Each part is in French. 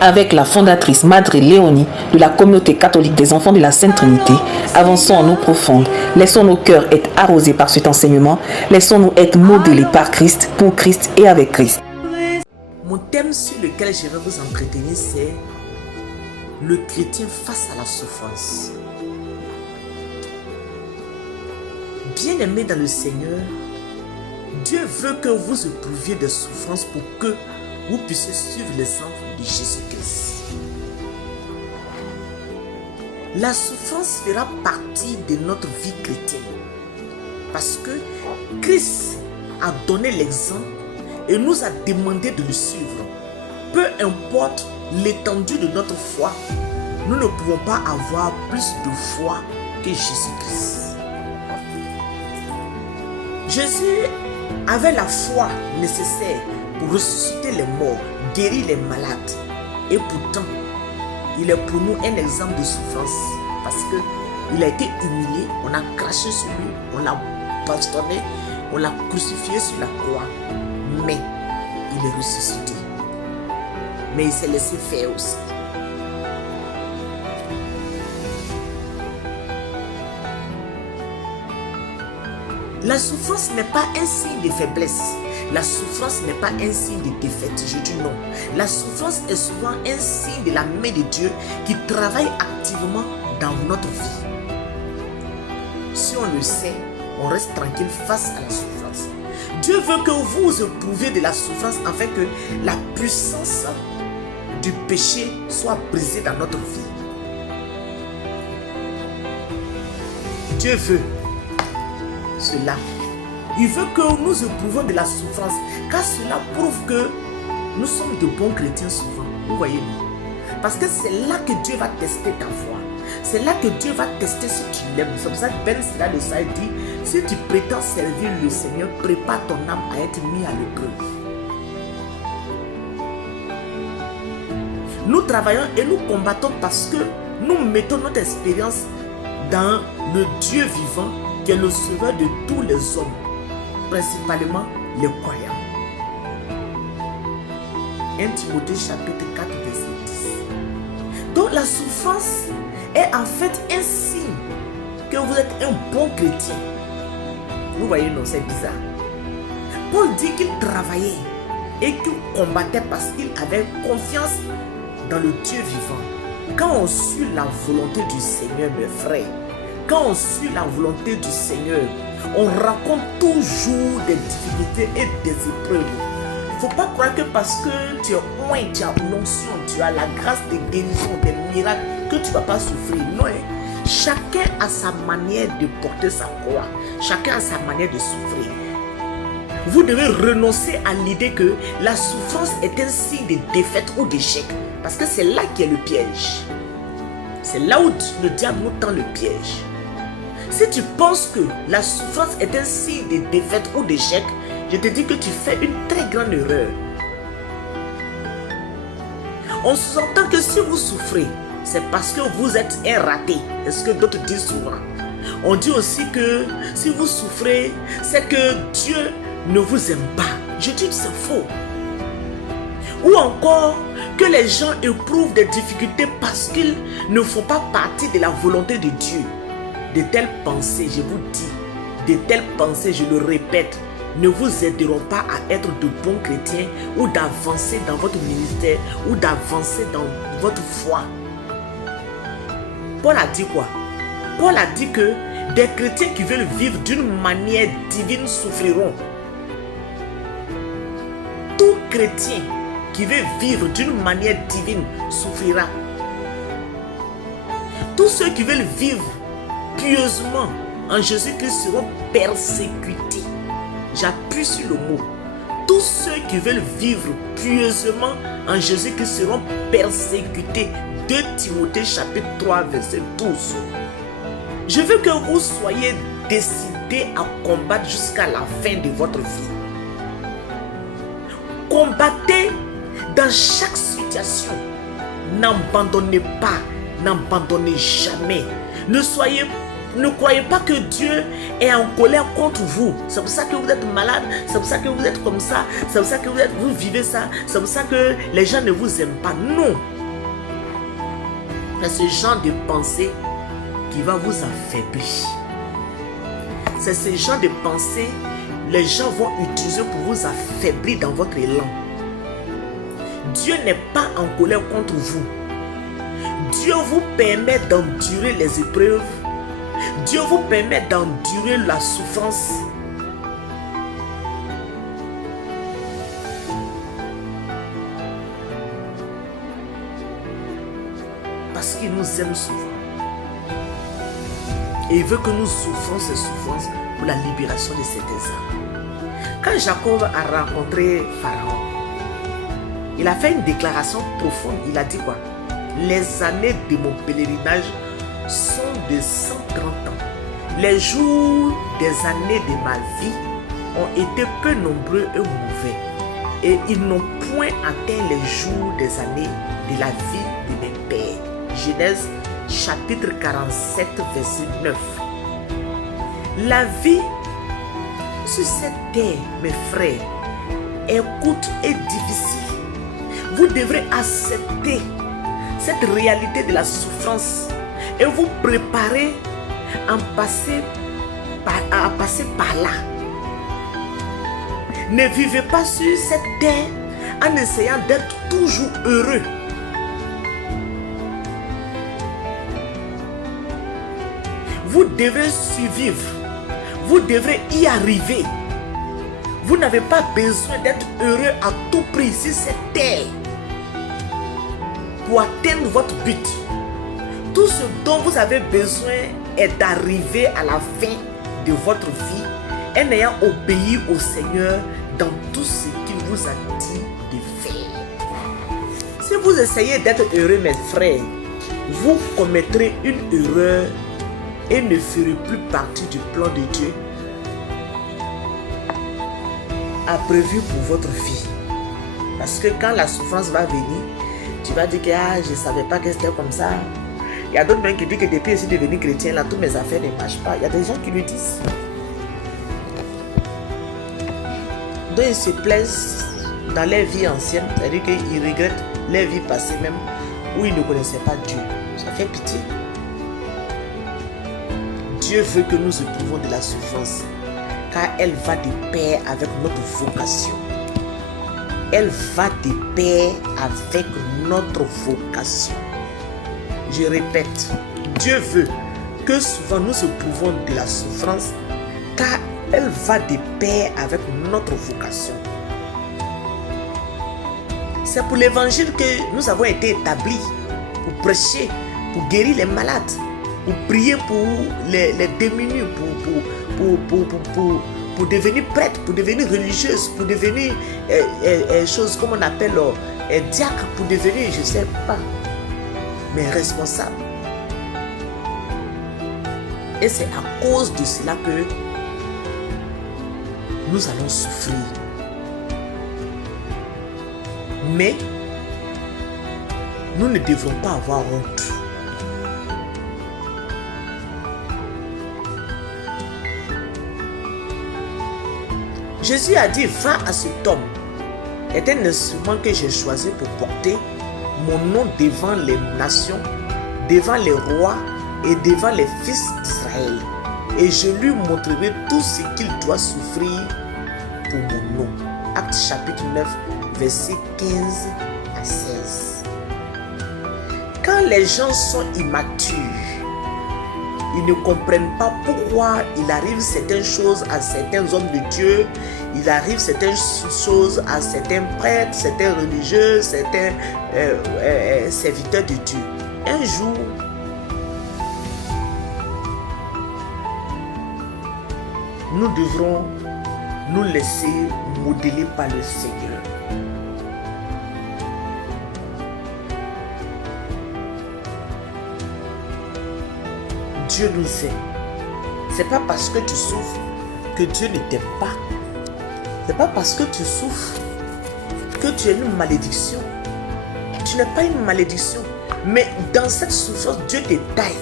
Avec la fondatrice Madre Léonie de la communauté catholique des enfants de la Sainte Trinité, avançons en eau profonde. Laissons nos cœurs être arrosés par cet enseignement. Laissons-nous être modélés par Christ, pour Christ et avec Christ. Mon thème sur lequel je vais vous entretenir, c'est le chrétien face à la souffrance. Bien-aimés dans le Seigneur, Dieu veut que vous éprouviez des souffrances pour que vous puissiez suivre l'exemple de Jésus-Christ. La souffrance fera partie de notre vie chrétienne parce que Christ a donné l'exemple et nous a demandé de le suivre. Peu importe l'étendue de notre foi, nous ne pouvons pas avoir plus de foi que Jésus-Christ. Jésus avait la foi nécessaire pour ressusciter les morts, guérir les malades. Et pourtant, il est pour nous un exemple de souffrance parce qu'il a été humilié, on a craché sur lui, on l'a bastonné, on l'a crucifié sur la croix. Mais il est ressuscité. Mais il s'est laissé faire aussi. La souffrance n'est pas un signe de faiblesse. La souffrance n'est pas un signe de défaite. Je dis non. La souffrance est souvent un signe de la main de Dieu qui travaille activement dans notre vie. Si on le sait, on reste tranquille face à la souffrance. Dieu veut que vous éprouviez de la souffrance afin que la puissance du péché soit brisée dans notre vie. Dieu veut cela. Il veut que nous éprouvions de la souffrance, car cela prouve que nous sommes de bons chrétiens souvent. Vous voyez-nous. Parce que c'est là que Dieu va tester ta foi. C'est là que Dieu va tester si tu l'aimes. C'est pour ça que Ben Sira de Saïd dit, si tu prétends servir le Seigneur, prépare ton âme à être mis à l'épreuve. Nous travaillons et nous combattons parce que nous mettons notre expérience dans le Dieu vivant qui est le sauveur de tous les hommes, principalement les croyants. 1 Timothée chapitre 4 verset 10. Donc la souffrance est en fait un signe que vous êtes un bon chrétien. Vous voyez, non, c'est bizarre. Paul dit qu'il travaillait et qu'il combattait parce qu'il avait confiance dans le Dieu vivant. Quand on suit la volonté du Seigneur, mes frères, quand on suit la volonté du Seigneur, on rencontre toujours des difficultés et des épreuves. Il ne faut pas croire que parce que tu es loin, tu as l'onction, tu as la grâce de guérison, des miracles, que tu ne vas pas souffrir. Non, chacun a sa manière de porter sa croix. Chacun a sa manière de souffrir. Vous devez renoncer à l'idée que la souffrance est un signe de défaite ou d'échec. Parce que c'est là qu'il y a le piège. C'est là où le diable nous tend le piège. Si tu penses que la souffrance est un signe de défaite ou d'échec, je te dis que tu fais une très grande erreur. On sous-entend que si vous souffrez, c'est parce que vous êtes un raté. C'est ce que d'autres disent souvent. On dit aussi que si vous souffrez, c'est que Dieu ne vous aime pas. Je dis que c'est faux. Ou encore que les gens éprouvent des difficultés parce qu'ils ne font pas partie de la volonté de Dieu. De telles pensées, je vous dis, de telles pensées, je le répète, ne vous aideront pas à être de bons chrétiens ou d'avancer dans votre ministère ou d'avancer dans votre foi. Paul a dit quoi? Paul a dit que des chrétiens qui veulent vivre d'une manière divine souffriront. Tout chrétien qui veut vivre d'une manière divine souffrira. Tous ceux qui veulent vivre pieusement en Jésus-Christ seront persécutés. J'appuie sur le mot. Tous ceux qui veulent vivre pieusement en Jésus-Christ seront persécutés. 2 Timothée chapitre 3 verset 12. Je veux que vous soyez décidés à combattre jusqu'à la fin de votre vie. Combattez dans chaque situation. N'abandonnez pas, n'abandonnez jamais. Ne soyez Ne croyez pas que Dieu est en colère contre vous. C'est pour ça que vous êtes malade, c'est pour ça que vous êtes comme ça, c'est pour ça que vous vivez ça, c'est pour ça que les gens ne vous aiment pas. Non. C'est ce genre de pensée qui va vous affaiblir. C'est ce genre de pensée les gens vont utiliser pour vous affaiblir dans votre élan. Dieu n'est pas en colère contre vous. Dieu vous permet d'endurer les épreuves. Dieu vous permet d'endurer la souffrance. Parce qu'il nous aime souvent. Et il veut que nous souffrons ces souffrances pour la libération de certains âmes. Quand Jacob a rencontré Pharaon, il a fait une déclaration profonde. Il a dit quoi? Les années de mon pèlerinage sont de 130 ans. Les jours des années de ma vie ont été peu nombreux et mauvais. Et ils n'ont point atteint les jours des années de la vie de mes pères. Genèse chapitre 47, verset 9. La vie sur cette terre, mes frères, est courte et difficile. Vous devrez accepter cette réalité de la souffrance et vous préparer à passer par là. Ne vivez pas sur cette terre en essayant d'être toujours heureux. Vous devrez survivre. Vous devrez y arriver. Vous n'avez pas besoin d'être heureux à tout prix sur cette terre pour atteindre votre but. Tout ce dont vous avez besoin est d'arriver à la fin de votre vie en ayant obéi au Seigneur dans tout ce qu'il vous a dit de faire. Si vous essayez d'être heureux, mes frères, vous commettrez une erreur et ne ferez plus partie du plan de Dieu a prévu pour votre vie. Parce que quand la souffrance va venir, tu vas dire que je ne savais pas que c'était comme ça. Il y a d'autres qui disent que depuis que je suis devenu chrétien, là, toutes mes affaires ne marchent pas. Il y a des gens qui le disent. Donc ils se plaisent dans leur vie ancienne, c'est-à-dire qu'ils regrettent leur vie passée même, où ils ne connaissaient pas Dieu. Ça fait pitié. Dieu veut que nous éprouvons de la souffrance, car elle va de pair avec notre vocation. Elle va de pair avec notre vocation. Je répète, Dieu veut que souvent nous éprouvons de la souffrance, car elle va de pair avec notre vocation. C'est pour l'évangile que nous avons été établis, pour prêcher, pour guérir les malades, pour prier pour les démunis, pour devenir prêtre, pour devenir religieuse, pour devenir chose comme on appelle diacre, pour devenir, je ne sais pas, mais responsable. Et c'est à cause de cela que nous allons souffrir. Mais nous ne devons pas avoir honte. Jésus a dit, va à cet homme. C'est un instrument que j'ai choisi pour porter mon nom devant les nations, devant les rois et devant les fils d'Israël. Et je lui montrerai tout ce qu'il doit souffrir pour mon nom. Acte chapitre 9, versets 15 à 16. Quand les gens sont immatures, ils ne comprennent pas pourquoi il arrive certaines choses à certains hommes de Dieu, il arrive certaines choses à certains prêtres, certains religieux, certains serviteurs de Dieu. Un jour, nous devrons nous laisser modeler par le Seigneur. Dieu nous aime. C'est pas parce que tu souffres que Dieu ne t'aime pas. C'est pas parce que tu souffres que tu es une malédiction. Tu n'es pas une malédiction. Mais dans cette souffrance, Dieu te taille.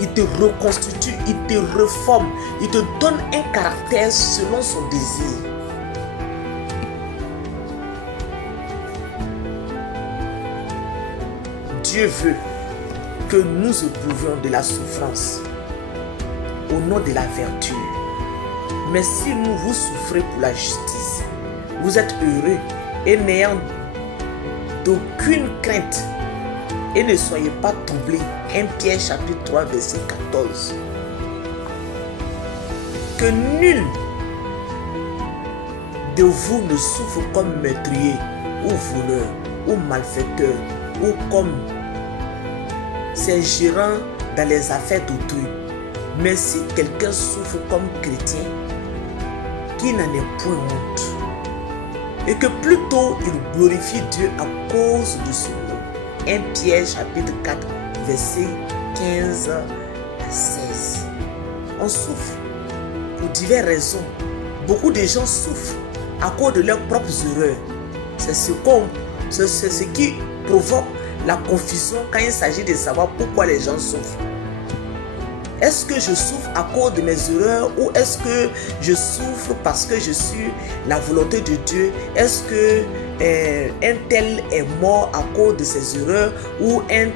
il te reconstitue, il te reforme, il te donne un caractère selon son désir. Dieu veut que nous éprouvions de la souffrance au nom de la vertu. Mais si vous souffrez pour la justice, vous êtes heureux et n'ayant d'aucune crainte, et ne soyez pas troublés. 1 Pierre chapitre 3 verset 14. Que nul de vous ne souffre comme meurtrier ou voleur ou malfaiteur ou comme ses gérants dans les affaires d'autrui. Mais si quelqu'un souffre comme chrétien, qu'il n'en ait point honte, et que plutôt il glorifie Dieu à cause de son nom. 1 Pierre chapitre 4 verset 15 à 16. On souffre pour diverses raisons. Beaucoup de gens souffrent à cause de leurs propres erreurs. C'est ce qui provoque la confusion quand il s'agit de savoir pourquoi les gens souffrent. Est-ce que je souffre à cause de mes erreurs ou est-ce que je souffre parce que je suis la volonté de Dieu? Est-ce que un tel est mort à cause de ses erreurs ou un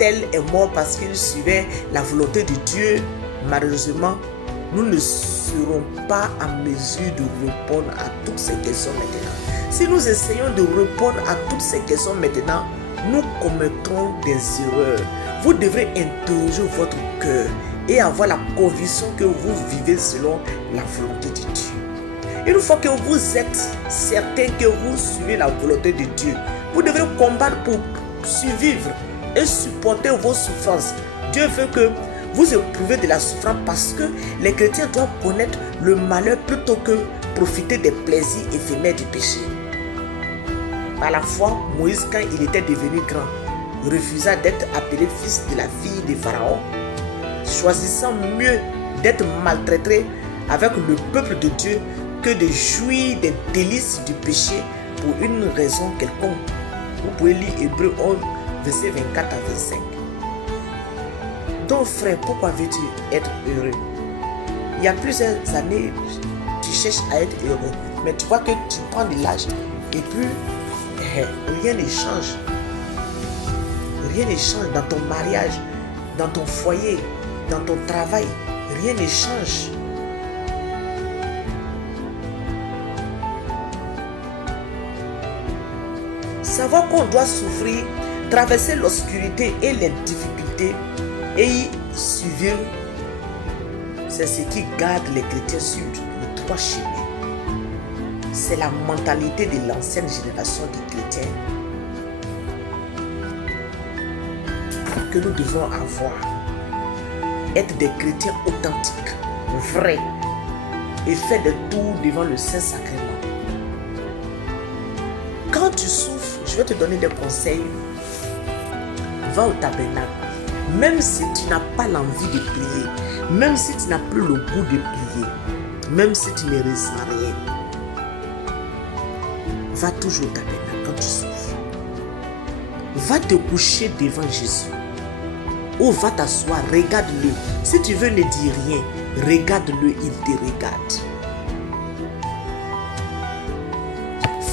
tel est mort parce qu'il suivait la volonté de Dieu? Malheureusement, nous ne serons pas en mesure de répondre à toutes ces questions maintenant. Si nous essayons de répondre à toutes ces questions maintenant, nous commettrons des erreurs. Vous devrez interroger votre cœur et avoir la conviction que vous vivez selon la volonté de Dieu. Une fois que vous êtes certain que vous suivez la volonté de Dieu, vous devrez combattre pour survivre et supporter vos souffrances. Dieu veut que vous éprouvez de la souffrance parce que les chrétiens doivent connaître le malheur plutôt que profiter des plaisirs éphémères du péché. Par la foi, Moïse, quand il était devenu grand, refusa d'être appelé fils de la fille de Pharaon, choisissant mieux d'être maltraité avec le peuple de Dieu que de jouir des délices du péché pour une raison quelconque. Vous pouvez lire Hébreux 11, versets 24 à 25. Donc frère, pourquoi veux-tu être heureux? Il y a plusieurs années, tu cherches à être heureux, mais tu vois que tu prends de l'âge et puis rien ne change. Rien ne change dans ton mariage, dans ton foyer, dans ton travail. Rien ne change. Savoir qu'on doit souffrir, traverser l'obscurité et les difficultés et y survivre, c'est ce qui garde les chrétiens sur le droit chemin. C'est la mentalité de l'ancienne génération des chrétiens que nous devons avoir. Être des chrétiens authentiques, vrais et faire des tours devant le Saint-Sacrement. Quand tu souffres, je vais te donner des conseils. Va au tabernacle. Même si tu n'as pas l'envie de prier, même si tu n'as plus le goût de prier, même si tu ne ressens rien, va toujours au tabernacle quand tu souffres. Va te coucher devant Jésus. Ou va t'asseoir, regarde-le. Si tu veux ne dire rien, regarde-le, il te regarde.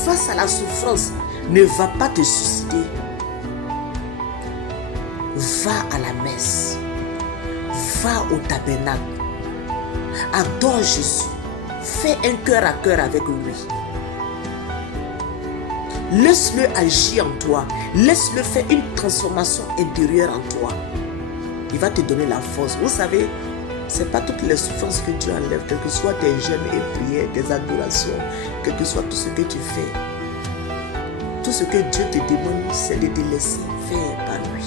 Face à la souffrance, ne va pas te suicider. Va à la messe. Va au tabernacle. Adore Jésus. Fais un cœur à cœur avec lui. Laisse-le agir en toi. Laisse-le faire une transformation intérieure en toi. Il va te donner la force. Vous savez, ce n'est pas toutes les souffrances que Dieu enlève, quel que soit tes jeûnes et prières, tes adorations, quel que soit tout ce que tu fais. Tout ce que Dieu te demande, c'est de te laisser faire par lui.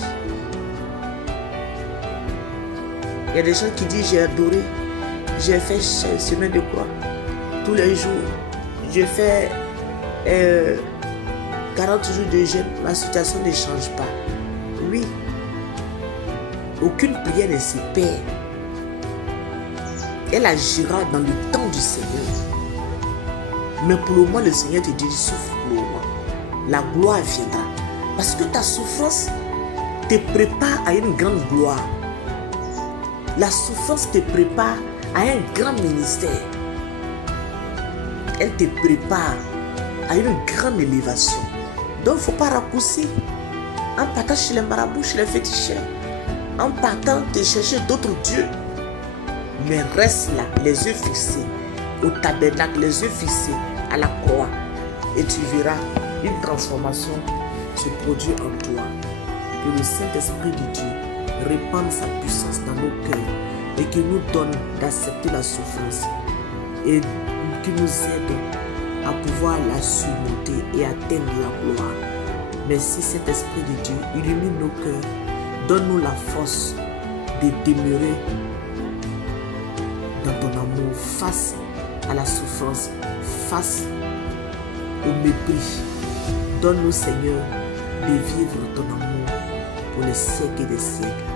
Il y a des gens qui disent, j'ai adoré, j'ai fait chemin de croix tous les jours. J'ai fait 40 jours de jeûne, ma situation ne change pas. Oui. Aucune prière ne se perd. Elle agira dans le temps du Seigneur. Mais pour le moment, le Seigneur te dit, souffre pour le moment. La gloire viendra. Parce que ta souffrance te prépare à une grande gloire. La souffrance te prépare à un grand ministère. Elle te prépare à une grande élévation. Donc, il ne faut pas raccourcir. En partant chez les marabouts, chez les féticheurs, en partant te chercher d'autres dieux. Mais reste là, les yeux fixés au tabernacle, les yeux fixés à la croix. Et tu verras une transformation se produire en toi. Que le Saint-Esprit de Dieu répande sa puissance dans nos cœurs et qu'il nous donne d'accepter la souffrance et qu'il nous aide à pouvoir la surmonter et atteindre la gloire. Merci Saint-Esprit de Dieu, illumine nos cœurs, donne-nous la force de demeurer dans ton amour face à la souffrance, face au mépris. Donne-nous Seigneur de vivre ton amour pour les siècles et des siècles.